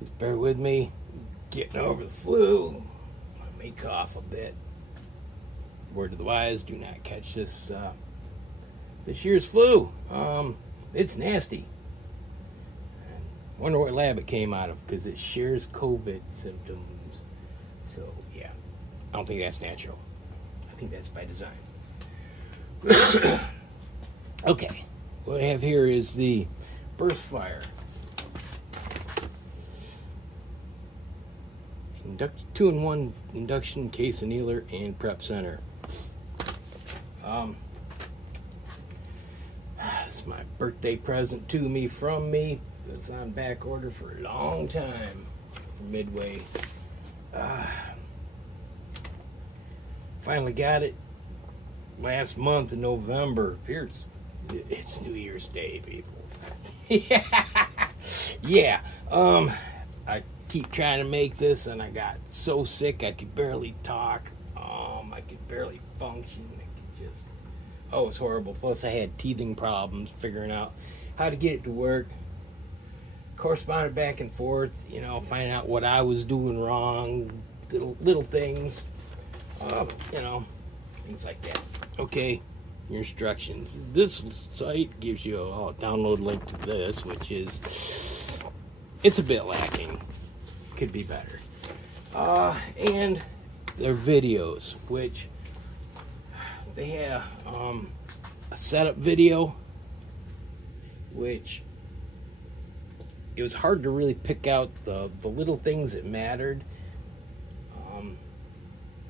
Just bear with me. Getting over the flu. I may cough a bit. Word to the wise, do not catch this year's flu. It's nasty. Wonder what lab it came out of, because it shares COVID symptoms. So yeah, I don't think that's natural. I think that's by design. Okay, what I have here is the Burstfire 2-in-1 induction case annealer and prep center. It's my birthday present to me from me. It was on back order for a long time from Midway. Finally got it last month in November. Here's, it's New Year's Day, people. Yeah. I keep trying to make this, and I got so sick I could barely talk. I could barely function. I could just, oh, it was horrible. Plus, I had teething problems figuring out how to get it to work. Corresponded back and forth, finding out what I was doing wrong, little things, things like that. Okay, your instructions. This site gives you a download link to this, which is, it's a bit lacking. Could be better. And their videos, which they have a setup video, which it was hard to really pick out the little things that mattered.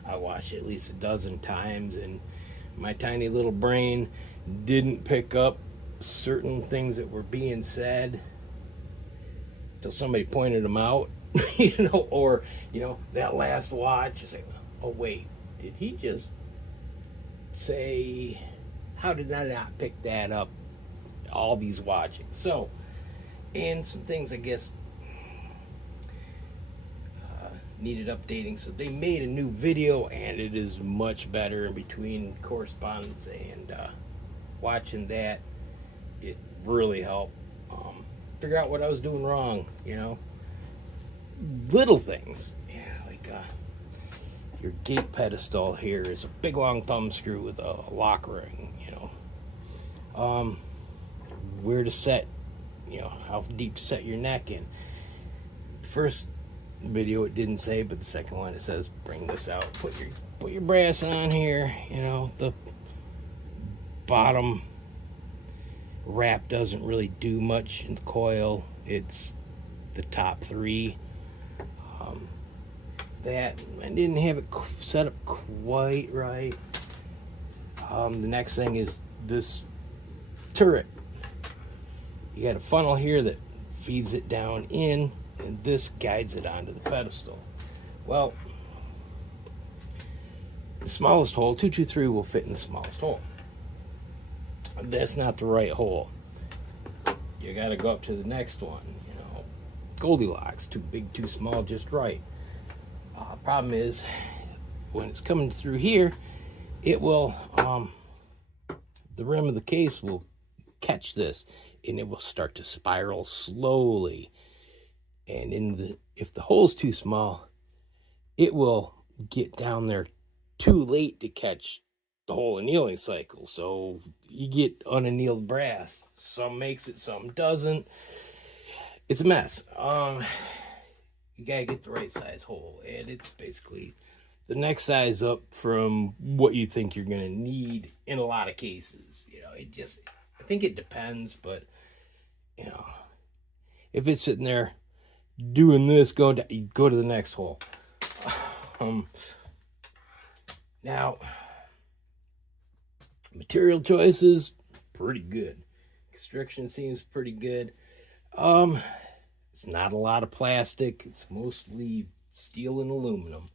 I watched it at least a dozen times, and my tiny little brain didn't pick up certain things that were being said until somebody pointed them out. Or that last watch, it's like, oh wait, did he just say, how did I not pick that up? All these watching. So, and some things I guess needed updating, so they made a new video, and it is much better. In between correspondence and watching that, it really helped figure out what I was doing wrong. Little things, like your gate pedestal here is a big long thumb screw with a lock ring. Where to set, how deep to set your neck in. First video it didn't say, but the second one it says bring this out, put your brass on here. The bottom wrap doesn't really do much in the coil. It's the top three that I didn't have it set up quite right. The next thing is this turret. You got a funnel here that feeds it down in, and this guides it onto the pedestal. Well, the smallest hole, 223, will fit in the smallest hole. That's not the right hole. You got to go up to the next one. Goldilocks, too big, too small, just right. Problem is, when it's coming through here, it will, the rim of the case will catch this, and it will start to spiral slowly. And if the hole's too small, it will get down there too late to catch the whole annealing cycle. So you get unannealed brass. Some makes it, some doesn't. It's a mess. You gotta get the right size hole, and it's basically the next size up from what you think you're gonna need in a lot of cases. I think it depends, but if it's sitting there doing this, go to the next hole. Now, material choices, pretty good. Construction seems pretty good. It's not a lot of plastic. It's mostly steel and aluminum.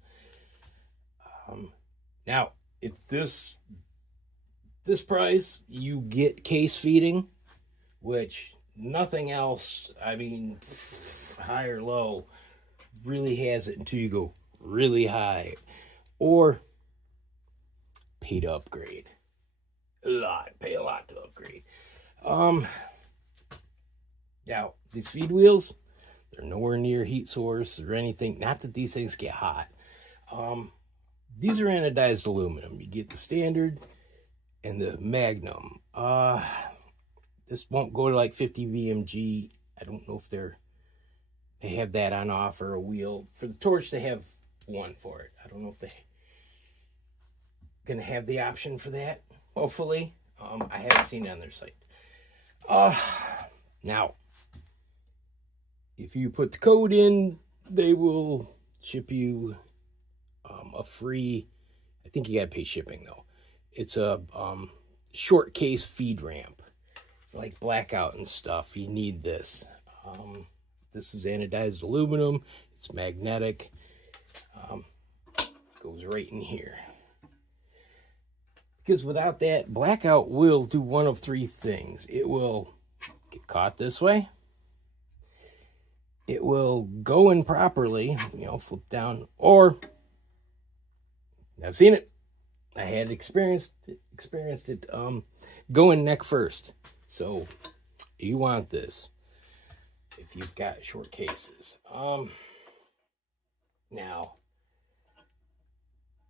Now, at this price, you get case feeding, which nothing else, high or low, really has it until you go really high, or pay to upgrade. Pay a lot to upgrade. Now, these feed wheels, They're nowhere near heat source or anything. Not that these things get hot. These are anodized aluminum. You get the standard and the Magnum. This won't go to like 50 VMG. I don't know if they have that on offer, a wheel. For the torch, they have one for it. I don't know if they're going to have the option for that, hopefully. I haven't seen it on their site. Now, if you put the code in, they will ship you a free, I think you got to pay shipping though. It's a short case feed ramp. Like blackout and stuff, you need this. This is anodized aluminum. It's magnetic. Goes right in here. Because without that, blackout will do one of three things. It will get caught this way. It will go in properly, flip down, or I've seen it. I had experienced it going neck first. So you want this if you've got short cases. Now,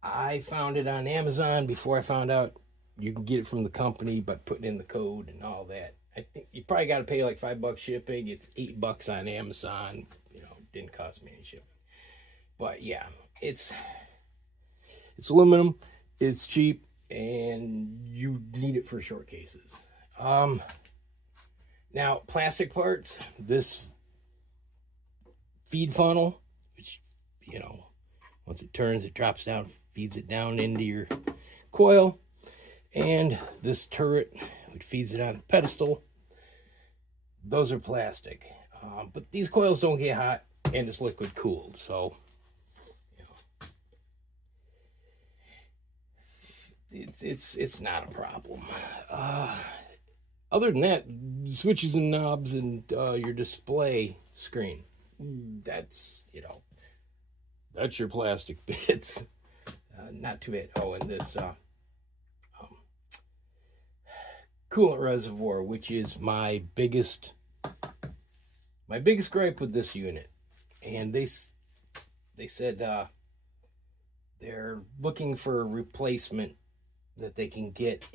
I found it on Amazon before I found out you can get it from the company by putting in the code and all that. I think you probably got to pay like $5 shipping. It's $8 on Amazon. Didn't cost me any shipping. But yeah, it's aluminum. It's cheap, and you need it for short cases. Now, plastic parts, this feed funnel, which, once it turns, it drops down, feeds it down into your coil, and this turret, which feeds it on the pedestal, those are plastic. But these coils don't get hot, and it's liquid cooled, so it's not a problem. Other than that, switches and knobs and your display screen, that's that's your plastic bits. Not too bad. Oh, and this coolant reservoir, which is my biggest gripe with this unit. And they said they're looking for a replacement that they can get,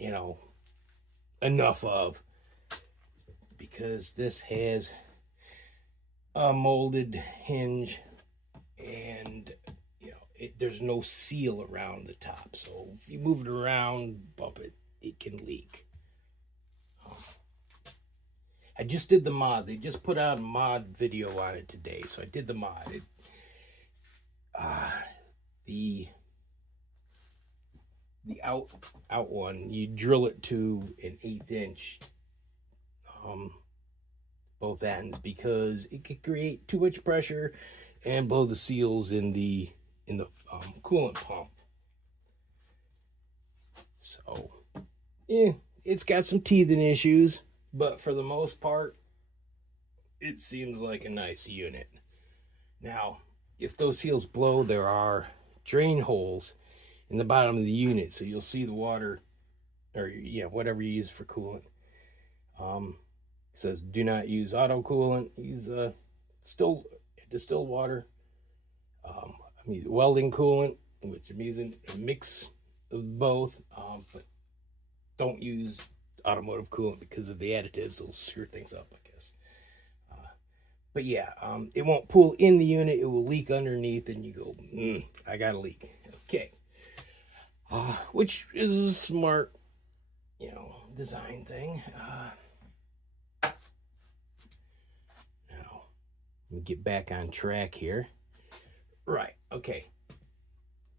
enough of, because this has a molded hinge and there's no seal around the top, so if you move it around, bump it, it can leak. I just did the mod. They just put out a mod video on it today, so I did the mod. The out one, you drill it to an 1/8 inch both ends, because it could create too much pressure and blow the seals in the coolant pump. So it's got some teething issues, but for the most part, it seems like a nice unit. Now, if those seals blow, there are drain holes in the bottom of the unit, so you'll see the water, or whatever you use for coolant. It says do not use auto coolant. Use distilled water. I'm using welding coolant, which I'm using a mix of both, but don't use automotive coolant because of the additives. It'll screw things up, I guess. But yeah, it won't pool in the unit. It will leak underneath, and you go, I got a leak. Okay. Which is a smart, design thing. Now, let me get back on track here. Right, okay.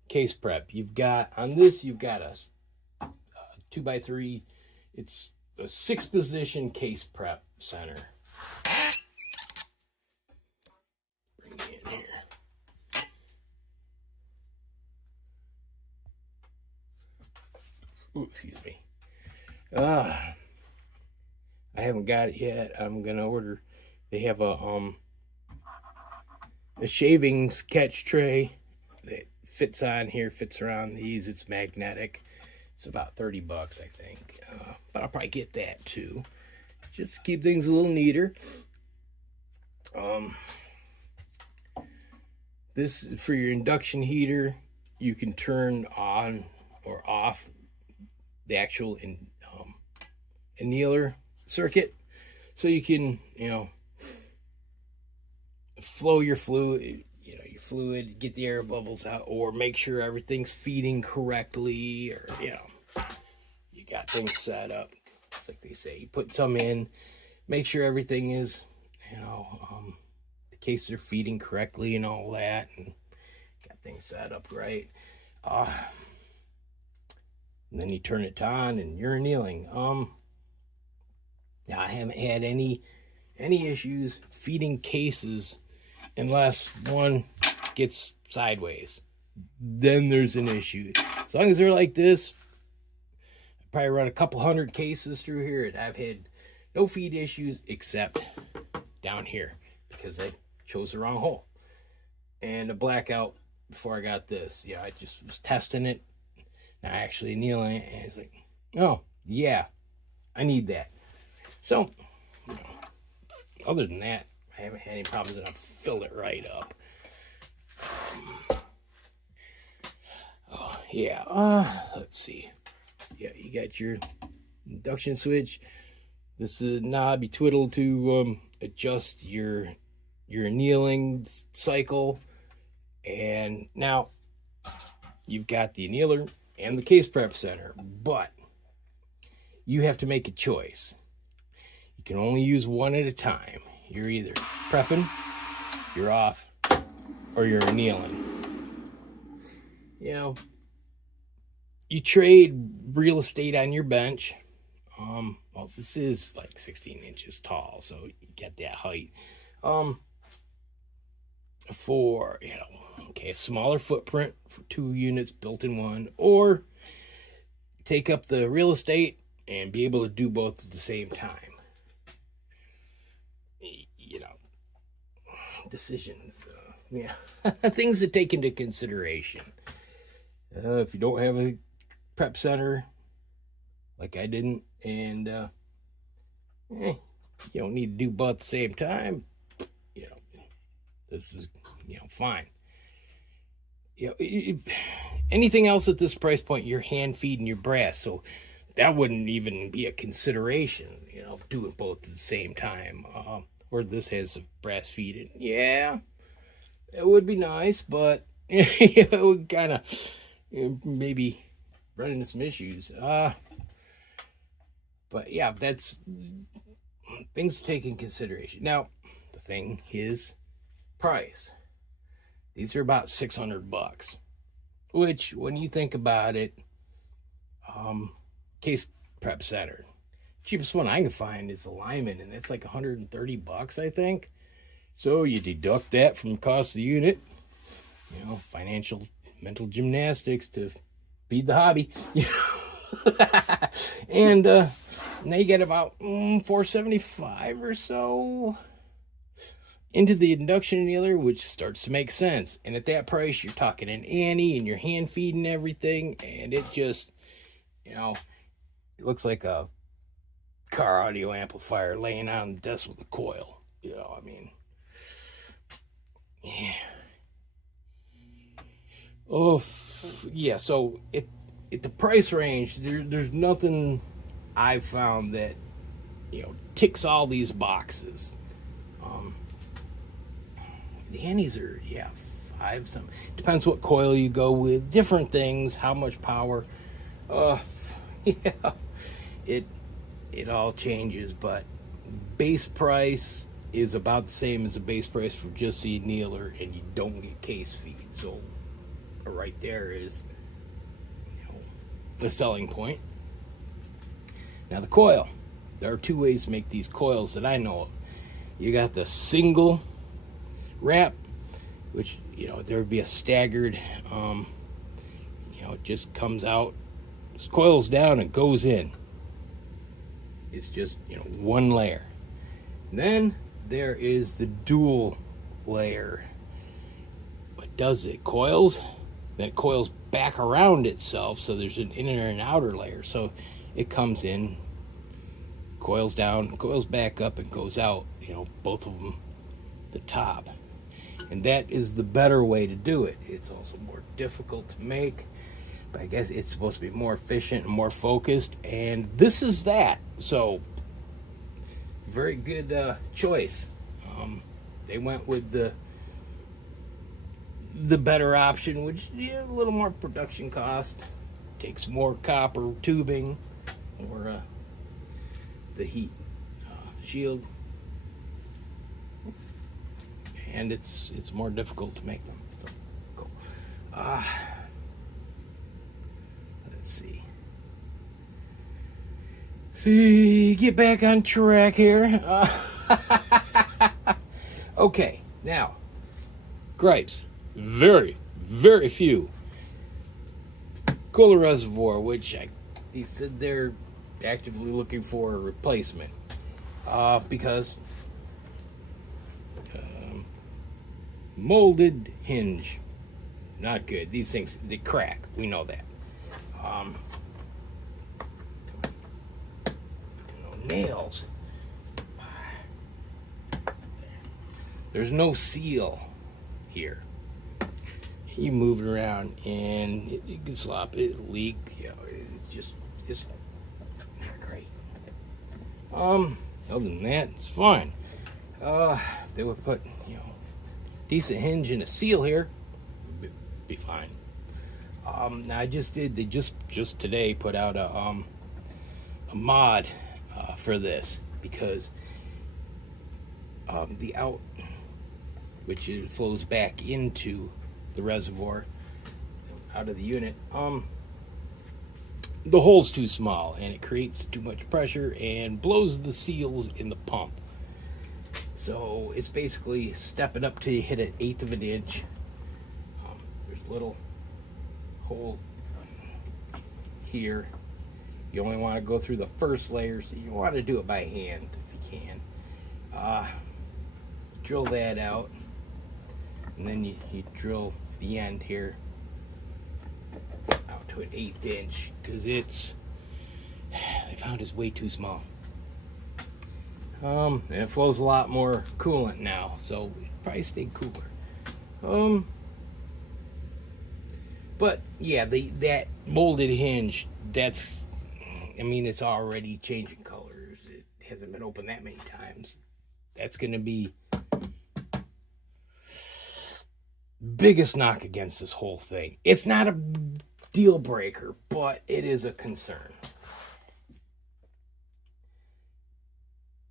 Case prep. You've got a 2x3. It's a 6-position case prep center. Bring it in here. Ooh, excuse me. I haven't got it yet. I'm gonna order. They have a shavings catch tray that fits on here, fits around these. It's magnetic. It's about $30, I think. But I'll probably get that too. Just to keep things a little neater. This, for your induction heater, you can turn on or off the actual annealer circuit, so you can, flow your fluid, get the air bubbles out, or make sure everything's feeding correctly, or you got things set up. It's like they say, you put some in, make sure everything is, the case they're feeding correctly and all that, and got things set up right. And then you turn it on and you're annealing. I haven't had any issues feeding cases unless one gets sideways. Then there's an issue. As long as they're like this, I probably run a couple hundred cases through here, and I've had no feed issues except down here because I chose the wrong hole and a blackout before I got this. I just was testing it, not actually annealing it, and it's like, oh yeah, I need that. So other than that, I haven't had any problems, and I've filled it right up. Let's see. You got your induction switch. This is a knob you twiddle to adjust your annealing cycle. And now you've got the annealer and the case prep center, but you have to make a choice. You can only use one at a time. You're either prepping, you're off, or you're annealing. You trade real estate on your bench. Well, this is like 16 inches tall, so you get that height. For, a smaller footprint for 2 units built in one, or take up the real estate and be able to do both at the same time. Decisions, things to take into consideration. If you don't have a prep center, like I didn't, and you don't need to do both at the same time, this is, fine. Anything else at this price point, you're hand feeding your brass, so that wouldn't even be a consideration, doing both at the same time. Or this has a brass feed. Yeah, it would be nice, but it would kind of maybe run into some issues. But yeah, that's things to take in consideration. Now, the thing is price. These are about $600, which, when you think about it, case prep center, cheapest one I can find is the Lyman, and it's like $130, I think. So you deduct that from the cost of the unit, financial mental gymnastics to feed the hobby. And now you get about $475 or so into the induction annealer, which starts to make sense. And at that price, you're talking an Annie, and you're hand feeding everything, and it just, it looks like a car audio amplifier laying on the desk with a coil. Yeah. So at the price range, there's nothing I've found that ticks all these boxes. The Annies are $5 something. Depends what coil you go with, different things, how much power. It all changes, but base price is about the same as the base price for just the annealer, and you don't get case feed. So right there is the selling point. Now the coil. There are 2 ways to make these coils that I know of. You got the single wrap, which there would be a staggered it just comes out, just coils down and goes in. It's just one layer. And then there is the dual layer. What does it? Coils, then it coils back around itself, so there's an inner and outer layer. So it comes in, coils down, coils back up, and goes out, both of them, the top. And that is the better way to do it. It's also more difficult to make, but I guess it's supposed to be more efficient and more focused, and this is that. So, very good choice. They went with the better option, which, yeah, a little more production cost, takes more copper tubing, or the heat shield, and it's more difficult to make them. So cool. Let's see. Get back on track here. Okay, now gripes. Very, very few. Cooler reservoir, which he said they're actively looking for a replacement, because molded hinge, not good. These things, they crack. We know that. Nails. There's no seal here. You move it around and you can slop it, leak. You know, it's not great. Other than that, it's fine. If they would put, decent hinge and a seal here, it'd be fine. Now they just today put out a mod for this, because the out, which it flows back into the reservoir out of the unit, the hole's too small and it creates too much pressure and blows the seals in the pump. So it's basically stepping up till you hit 1/8 of an inch. There's a little hole here. You only want to go through the first layer, so you want to do it by hand if you can. Drill that out, and then you drill the end here out to 1/8 inch, because they found it's way too small. And it flows a lot more coolant now, so it probably stay cooler. But yeah, that molded hinge, it's already changing colors. It hasn't been opened that many times. That's going to be biggest knock against this whole thing. It's not a deal breaker, but it is a concern.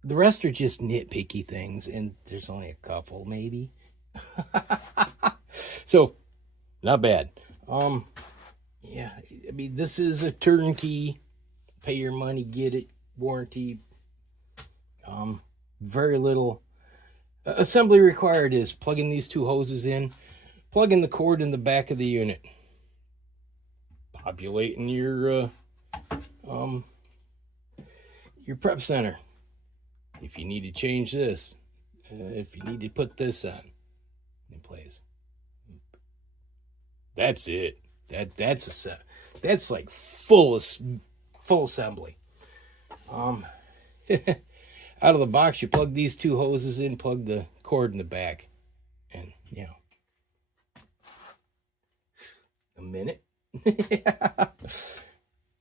The rest are just nitpicky things, and there's only a couple, maybe. So, not bad. Yeah, this is a turnkey, pay your money, get it, warranty. Very little assembly required is plugging these two hoses in, plugging the cord in the back of the unit, populating your prep center. If you need to change this, if you need to put this on in place, that's it. That's a set. That's like full assembly. Out of the box, you plug these two hoses in, plug the cord in the back, and a minute.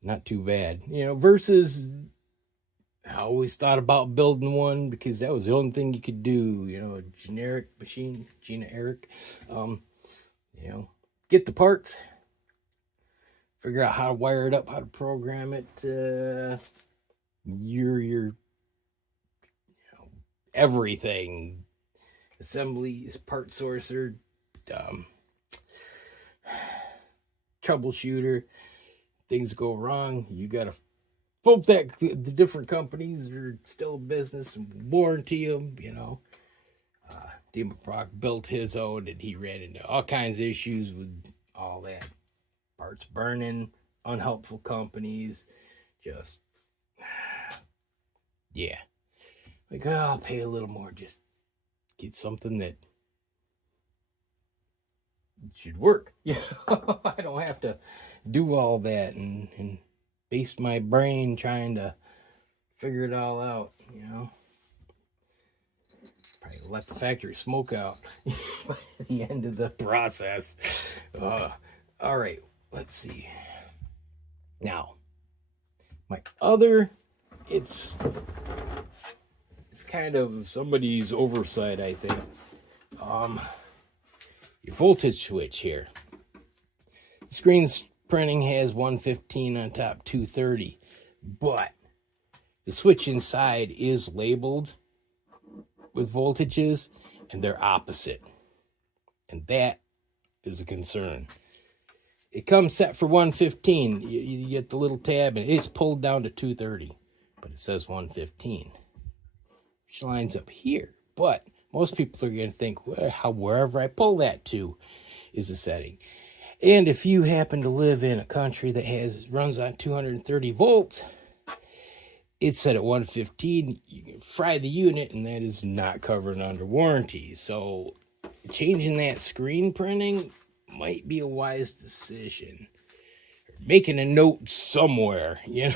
Not too bad, versus I always thought about building one, because that was the only thing you could do, a generic machine, generic. Get the parts, figure out how to wire it up, how to program it, your everything, assembly, part sourcer, troubleshooter. Things go wrong, you gotta hope that the different companies are still in business and warranty them. D. McBrock built his own, and he ran into all kinds of issues with all that. Parts burning, unhelpful companies, just, yeah. Like, I'll pay a little more, just get something that should work. I don't have to do all that and waste my brain trying to figure it all out, Probably let the factory smoke out by the end of the process. All right, let's see. Now, my other, it's kind of somebody's oversight, I think. Your voltage switch here. The screen's printing has 115 on top, 230, but the switch inside is labeled with voltages, and they're opposite, and that is a concern. It comes set for 115. You get the little tab, and it's pulled down to 230, but it says 115, which lines up here. But most people are going to think, well, wherever I pull that to is a setting. And if you happen to live in a country that runs on 230 volts, it's set at 115. You can fry the unit, and that is not covered under warranty. So changing that screen printing might be a wise decision. Making a note somewhere, you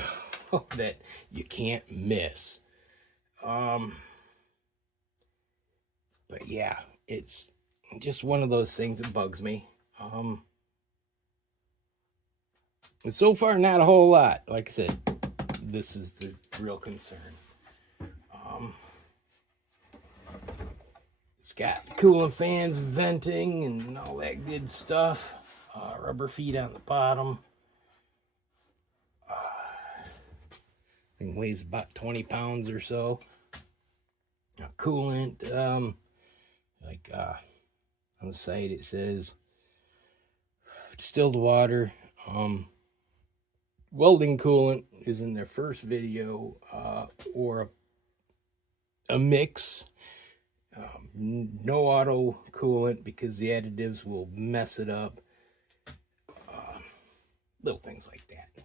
know, that you can't miss. But yeah, it's just one of those things that bugs me. And so far, not a whole lot. Like I said, this is the real concern. It's got coolant fans, venting, and all that good stuff. Rubber feet on the bottom. Thing weighs about 20 pounds or so. Coolant, on the side it says distilled water. Welding coolant is in their first video, or a mix. No auto coolant because the additives will mess it up. Little things like that.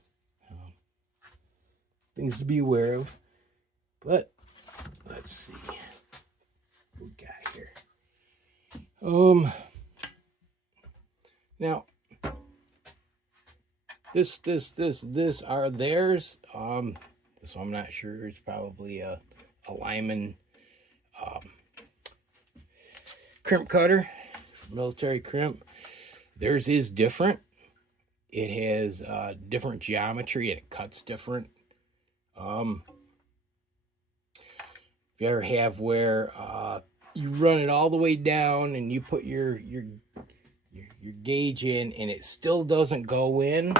Things to be aware of. But let's see what we got here. Now this are theirs. So I'm not sure. It's probably a Lyman crimp cutter, military crimp. Theirs is different. It has different geometry and it cuts different. If you ever have where you run it all the way down and you put your gauge in and it still doesn't go in,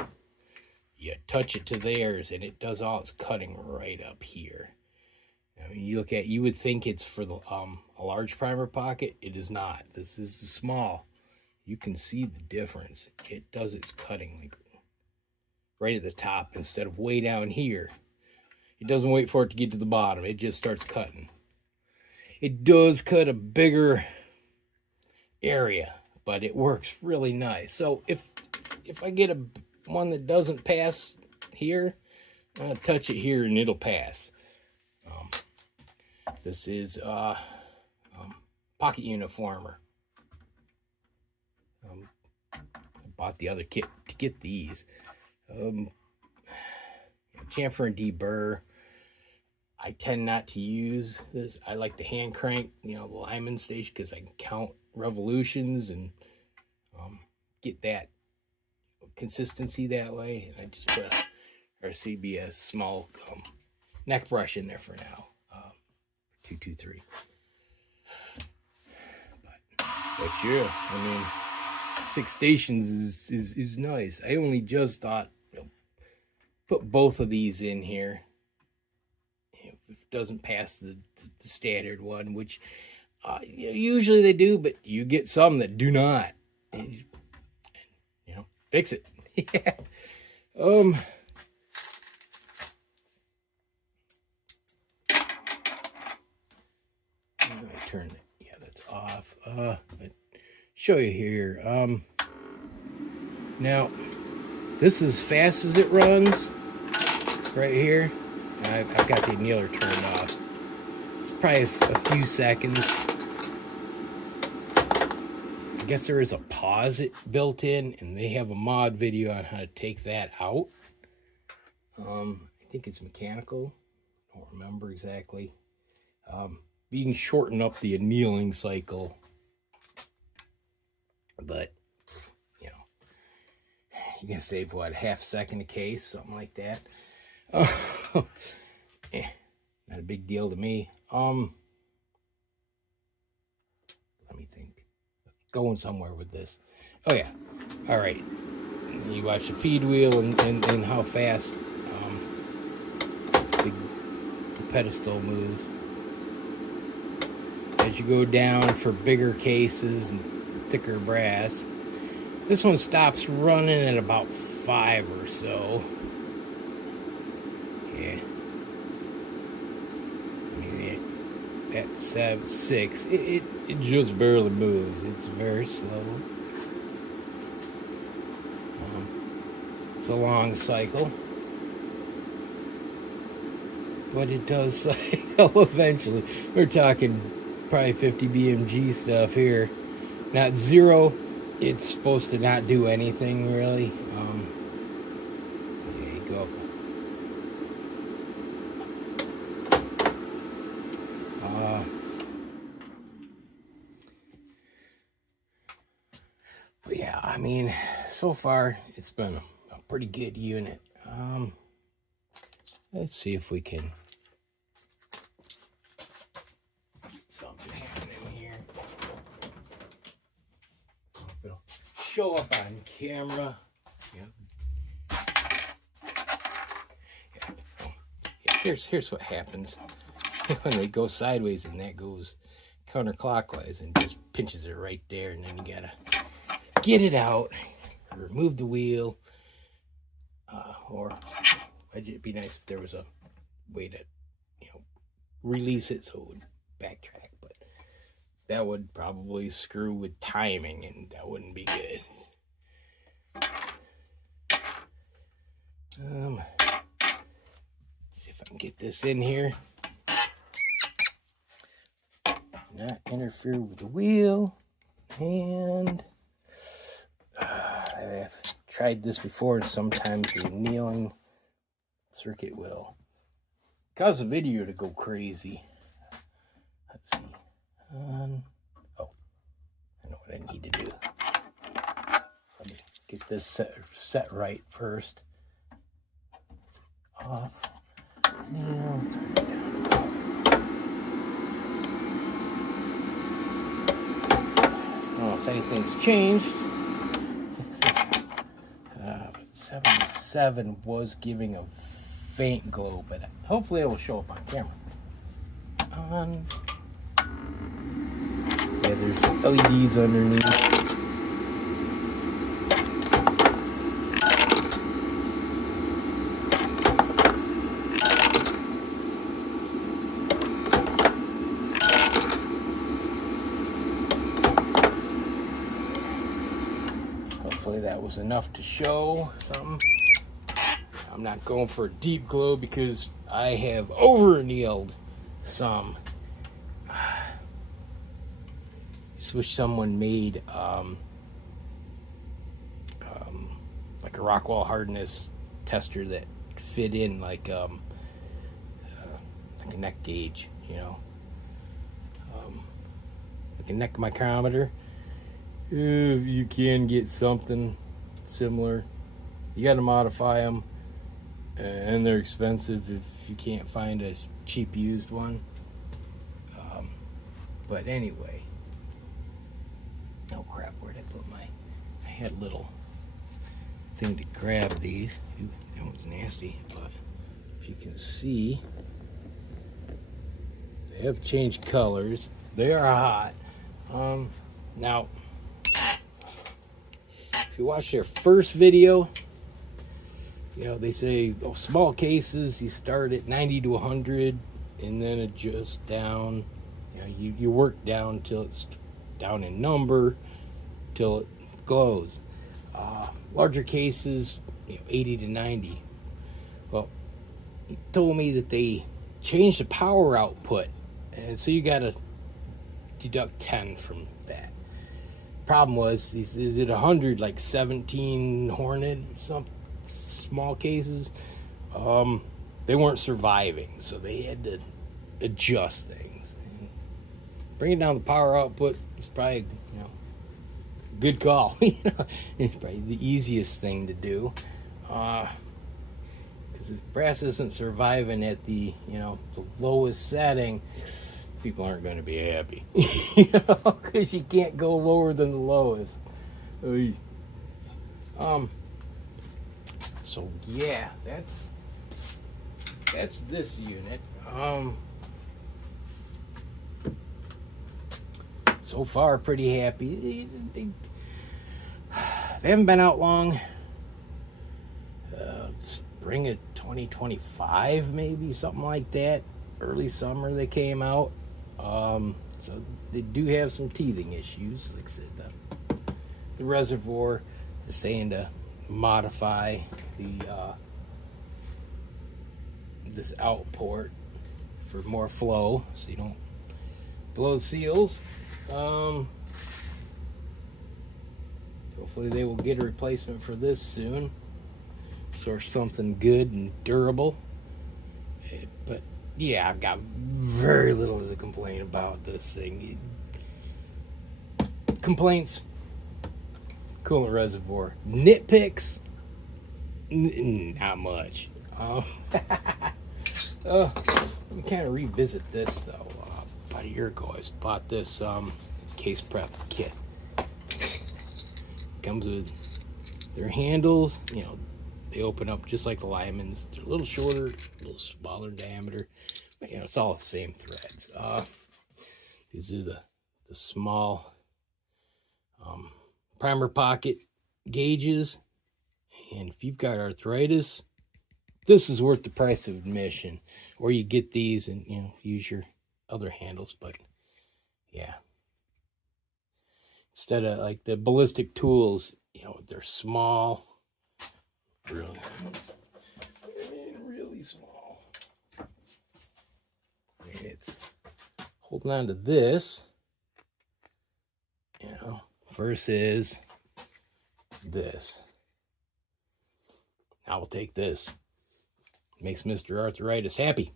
you touch it to theirs and it does all its cutting right up here. I mean, you would think it's for the a large primer pocket. It is not. This is small. You can see the difference. It does its cutting like right at the top instead of way down here. It doesn't wait for it to get to the bottom. It just starts cutting. It does cut a bigger area, but it works really nice. So if I get one that doesn't pass here, I'll touch it here and it'll pass. This is pocket uniformer. I bought the other kit to get these. Chamfer and deburr. I tend not to use this. I like the hand crank, the Lyman station, because I can count revolutions and get that consistency that way. And I just put our CBS small neck brush in there for now. 223. But yeah, I mean, 6 stations is nice. I only just thought, put both of these in here. If it doesn't pass the standard one, which usually they do, but you get some that do not. And, fix it. Yeah. Turn it. Yeah, that's off. But show you here. Now this is as fast as it runs right here. I've got the annealer turned off. It's probably a few seconds. I guess there is a pause built in, and they have a mod video on how to take that out. I think it's mechanical. I don't remember exactly. You can shorten up the annealing cycle, but you know, you can save what, half second a case, something like that. Not a big deal to me. Let me think. Going somewhere with this. Oh yeah. All right. You watch the feed wheel and how fast the pedestal moves. As you go down for bigger cases and thicker brass, this one stops running at about 5 or so. Yeah. I mean, at 6, it just barely moves. It's very slow. It's a long cycle, but it does cycle eventually. We're talking probably 50 BMG stuff here. Not 0. It's supposed to not do anything really. There you go. But yeah, I mean, so far it's been a pretty good unit. Let's see if we can something happening here. It'll show up on camera. Yeah. Here's what happens when they go sideways, and that goes counterclockwise and just pinches it right there, and then you gotta get it out, remove the wheel, or it'd be nice if there was a way to, release it so it would backtrack, but that would probably screw with timing, and that wouldn't be good. See if I can get this in here, not interfere with the wheel, and I've tried this before, and sometimes the annealing circuit will cause the video to go crazy. Let's see. Oh, I know what I need to do. Let me get this set right first. It's off. Now, turn it down. I don't know if anything's changed. 77 was giving a faint glow, but hopefully it will show up on camera. Yeah, there's LEDs underneath. Hopefully that was enough to show something. I'm not going for a deep glow because I have over annealed some. Just wish someone made like a rock wall hardness tester that fit in like a neck gauge, like a neck micrometer. If you can get something similar, you got to modify them, and they're expensive if you can't find a cheap used one. But anyway, oh crap, where'd I put I had a little thing to grab these. Ooh, that one's nasty, but if you can see, they have changed colors. They are hot. Now, if you watch their first video, they say, small cases, you start at 90 to 100 and then adjust down. You work down till it's down in number, till it glows. Larger cases, 80 to 90. Well, he told me that they changed the power output, and so you got to deduct 10 from that. Problem was, is it 100, like 17 Hornet or something, small cases? They weren't surviving, so they had to adjust things. bringing down the power output is probably, you know, good call. You know, it's probably the easiest thing to do. Because if brass isn't surviving at the, you know, the lowest setting, people aren't going to be happy. You know, because you can't go lower than the lowest. So yeah, that's this unit. So far, pretty happy. They haven't been out long. Spring of 2025, maybe something like that. Early summer they came out. So they do have some teething issues. Like I said, the reservoir. They're saying to modify the this out port for more flow, so you don't blow seals. Hopefully they will get a replacement for this soon. Source something good and durable. But yeah, I've got very little to complain about this thing. Complaints, coolant reservoir. Nitpicks, not much. Let me kind of revisit this though. About a year ago, I bought this case prep kit. Comes with their handles. You know, they open up just like the Lyman's. They're a little shorter, a little smaller in diameter. But, you know, it's all the same threads. These are the small primer pocket gauges. And if you've got arthritis, this is worth the price of admission. Or you get these and, you know, use your other handles. But yeah, instead of like the ballistic tools, you know, they're small, really small. It's holding on to this, you know, versus this. I will take this. Makes Mr. Arthritis happy.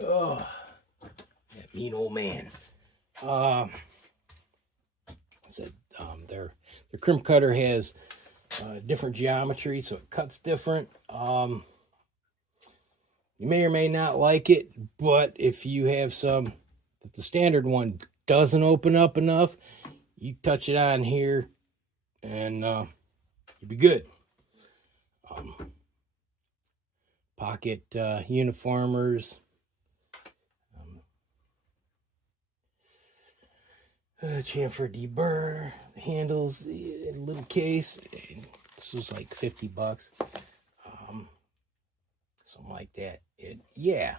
Oh, that mean old man. Said their crimp cutter has different geometry, so it cuts different. You may or may not like it, but if you have some that the standard one doesn't open up enough, you touch it on here and you'll be good. Pocket uniformers. Chamfer deburr, handles, a little case. This was like $50. Something like that. Yeah.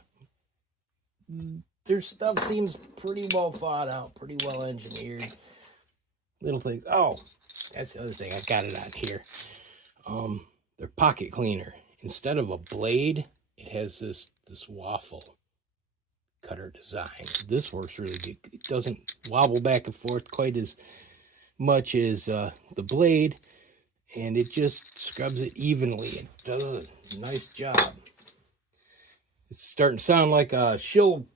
Their stuff seems pretty well thought out, pretty well engineered. Little things. Oh, that's the other thing. I got it on here. Their pocket cleaner. Instead of a blade, it has this waffle cutter design. This works really good. It doesn't wobble back and forth quite as much as the blade, and it just scrubs it evenly. It does a nice job. It's starting to sound like a shill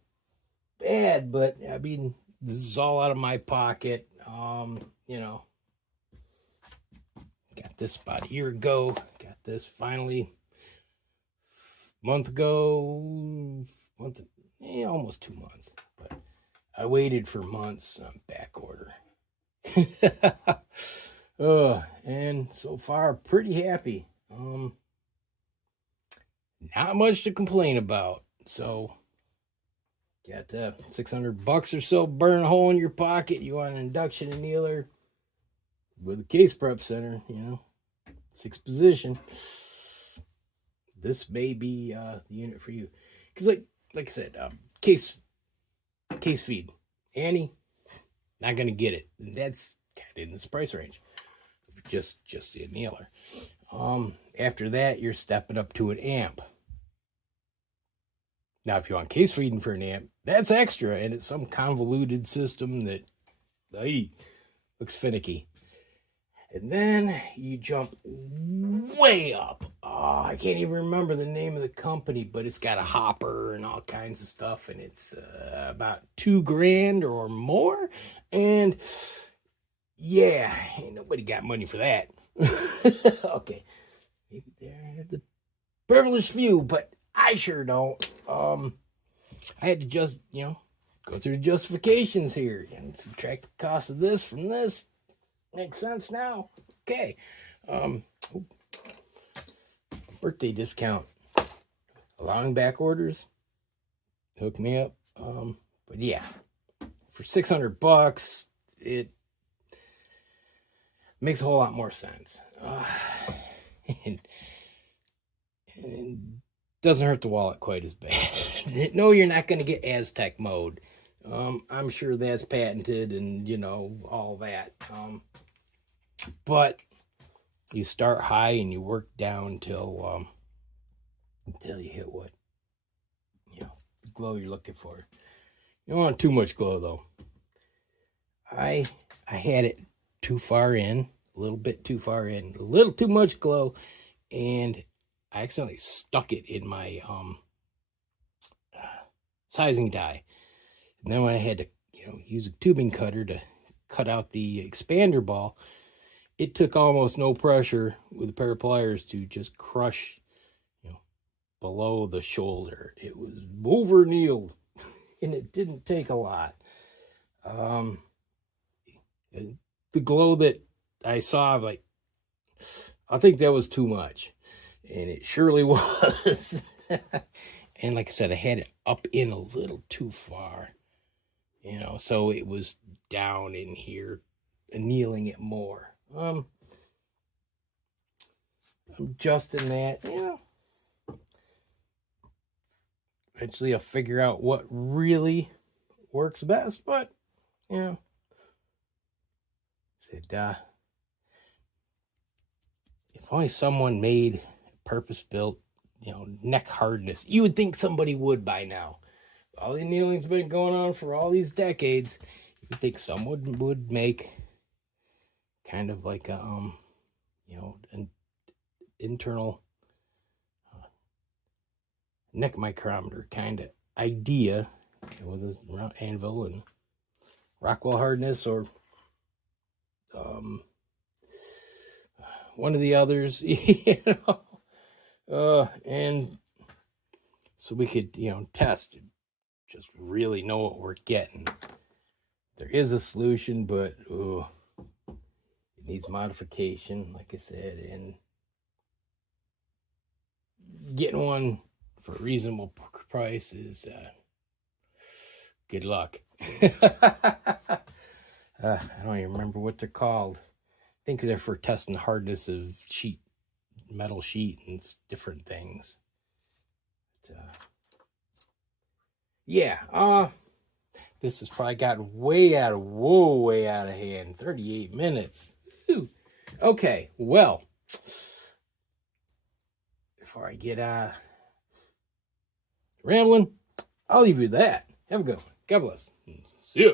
ad, but I mean, this is all out of my pocket. You know, got this about a year ago. Got this finally almost 2 months, but I waited for months on back order. And so far pretty happy. Not much to complain about. So got $600 or so, burn a hole in your pocket. You want an induction annealer with a case prep center, you know, 6th position. This may be the unit for you, because like I said, case feed, Annie, not gonna get it. And that's kind of in this price range, just the annealer. After that, you're stepping up to an amp. Now, if you want case feeding for an amp, that's extra, and it's some convoluted system that looks finicky. And then you jump way up. Oh, I can't even remember the name of the company, but it's got a hopper and all kinds of stuff, and it's about $2,000 or more. And yeah, ain't nobody got money for that. Okay, maybe they're the privileged few, but I sure don't. I had to just, go through the justifications here and subtract the cost of this from this. Makes sense now. Okay. Birthday discount. Allowing back orders. Hook me up. But yeah, for $600, it makes a whole lot more sense. And doesn't hurt the wallet quite as bad. No, you're not going to get Aztec mode. I'm sure that's patented and, all that. But you start high and you work down until you hit what, the glow you're looking for. You don't want too much glow, though. I had it too far in, a little bit too far in, a little too much glow, and I accidentally stuck it in my sizing die. And then when I had to, use a tubing cutter to cut out the expander ball, it took almost no pressure with a pair of pliers to just crush, below the shoulder. It was over annealed, and it didn't take a lot. The glow that I saw, I think that was too much, and it surely was. And like I said, I had it up in a little too far, so it was down in here, annealing it more. I'm adjusting that, Eventually I'll figure out what really works best, but, said, if only someone made purpose-built, neck hardness. You would think somebody would by now. All the annealing's been going on for all these decades. You would think someone would make kind of like a, an internal neck micrometer kind of idea with a round anvil and Rockwell hardness or one of the others, and so we could, test, just really know what we're getting. There is a solution, but it needs modification, like I said, and getting one for a reasonable price is good luck. I don't even remember what they're called. I think they're for testing the hardness of metal sheet and different things. But, this has probably gotten way out of hand. 38 minutes. Whew. Okay, well, before I get rambling, I'll leave you with that. Have a good one. God bless. See ya.